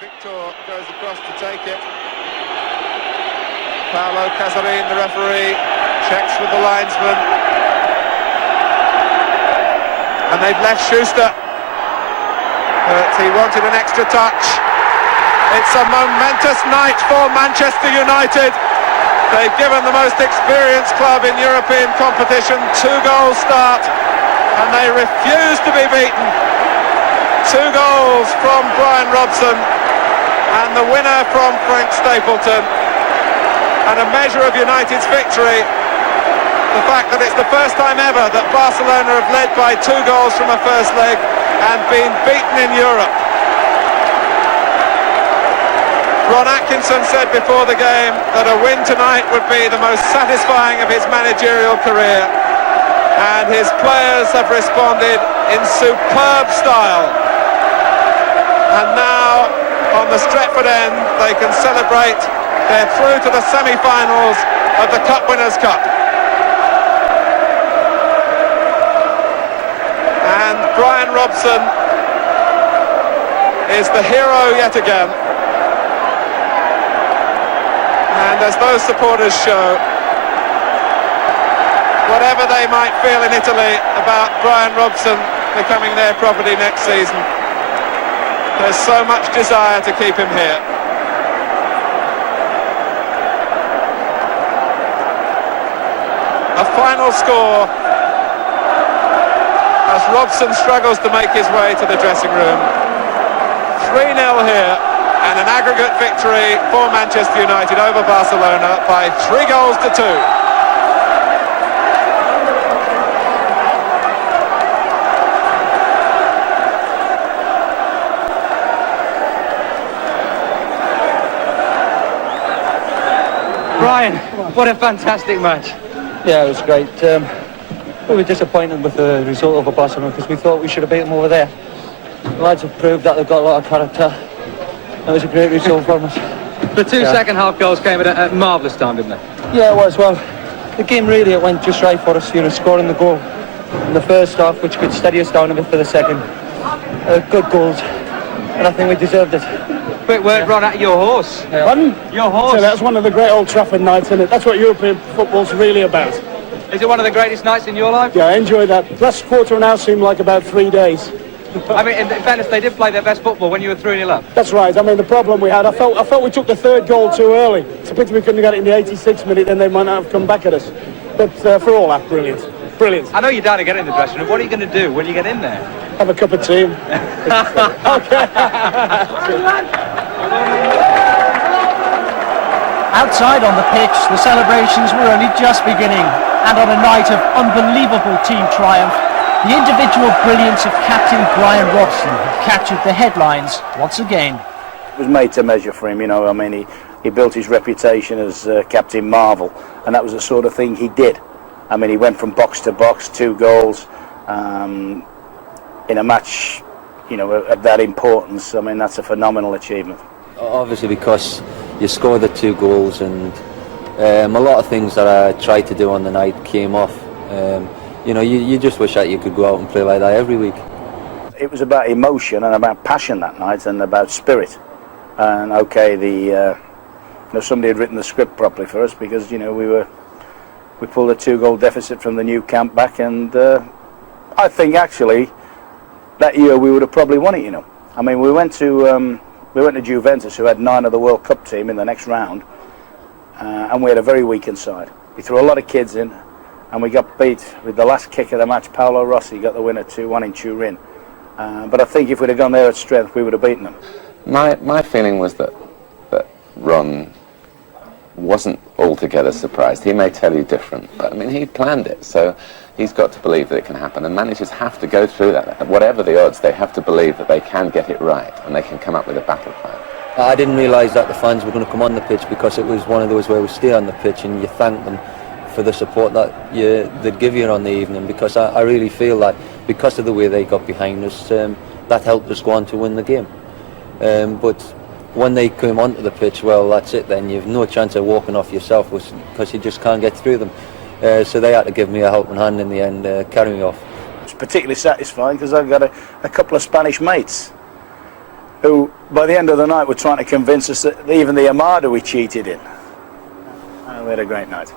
Victor goes across to take it. Paolo Casarin, the referee, checks with the linesman. And they've left Schuster. But he wanted an extra touch. It's a momentous night for Manchester United. They've given the most experienced club in European competition 2-goal start, and they refuse to be beaten. 2 goals from Brian Robson, and the winner from Frank Stapleton. And a measure of United's victory, the fact that it's the first time ever that Barcelona have led by 2 goals from a first leg and been beaten in Europe. Ron Atkinson said before the game that a win tonight would be the most satisfying of his managerial career, and his players have responded in superb style. And now, on the Stretford end, they can celebrate. They're through to the semi-finals of the Cup Winners' Cup. And Brian Robson is the hero yet again. And as those supporters show, whatever they might feel in Italy about Brian Robson becoming their property next season, there's so much desire to keep him here. A final score as Robson struggles to make his way to the dressing room. 3-0 here, and an aggregate victory for Manchester United over Barcelona by 3 goals to 2. Brian, what a fantastic match. Yeah, it was great. We were disappointed with the result over Barcelona because we thought we should have beaten them over there. The lads have proved that they've got a lot of character. That was a great result for us. The 2 second half goals came at a marvellous time, didn't they? Yeah, it was. Well, the game really, it went just right for us, scoring the goal in the first half, which could steady us down a bit for the second. Good goals, and I think we deserved it. Quick word, Ron, at your horse. Yeah. Pardon? Your horse. So that's one of the great Old Trafford nights, isn't it? That's what European football's really about. Is it one of the greatest nights in your life? Yeah, I enjoy that. Last quarter of an hour seemed like about 3 days. I mean, in fairness, they did play their best football when you were 3-0 up. That's right. I mean, the problem we had, I felt we took the 3rd goal too early. It's a pity we couldn't get it in the 86th minute, then they might not have come back at us. But for all that, brilliant. Brilliant. I know you're down to get in the dressing room. What are you going to do when you get in there? Have a cup of tea. Okay. Outside on the pitch, the celebrations were only just beginning, and on a night of unbelievable team triumph, the individual brilliance of Captain Brian Robson captured the headlines once again. It was made to measure for him, you know. I mean, he built his reputation as Captain Marvel, and that was the sort of thing he did. I mean, he went from box to box, 2 goals in a match, you know, of that importance. I mean, that's a phenomenal achievement. Obviously, because you scored the 2 goals, and a lot of things that I tried to do on the night came off. You know, you just wish that you could go out and play like that every week. It was about emotion and about passion that night, and about spirit. And okay, you know, somebody had written the script properly for us, because, you know, we pulled a 2-goal deficit from the new camp back, and I think actually that year we would have probably won it. You know, I mean, we went to Juventus, who had 9 of the World Cup team in the next round, and we had a very weak inside. We threw a lot of kids in, and we got beat with the last kick of the match. Paolo Rossi got the winner 2-1 in Turin. But I think if we'd have gone there at strength, we would have beaten them. My feeling was that Ron wasn't altogether surprised. He may tell you different, but I mean, he planned it, so he's got to believe that it can happen, and managers have to go through that. Whatever the odds, they have to believe that they can get it right, and they can come up with a battle plan. I didn't realise that the fans were going to come on the pitch, because it was one of those where we stay on the pitch and you thank them for the support that they'd give you on the evening, because I really feel that because of the way they got behind us, that helped us go on to win the game. But when they came onto the pitch, well, that's it then. You've no chance of walking off yourself, because you just can't get through them. So they had to give me a helping hand in the end, carry me off. It's particularly satisfying because I've got a couple of Spanish mates who by the end of the night were trying to convince us that even the Armada we cheated in. And we had a great night.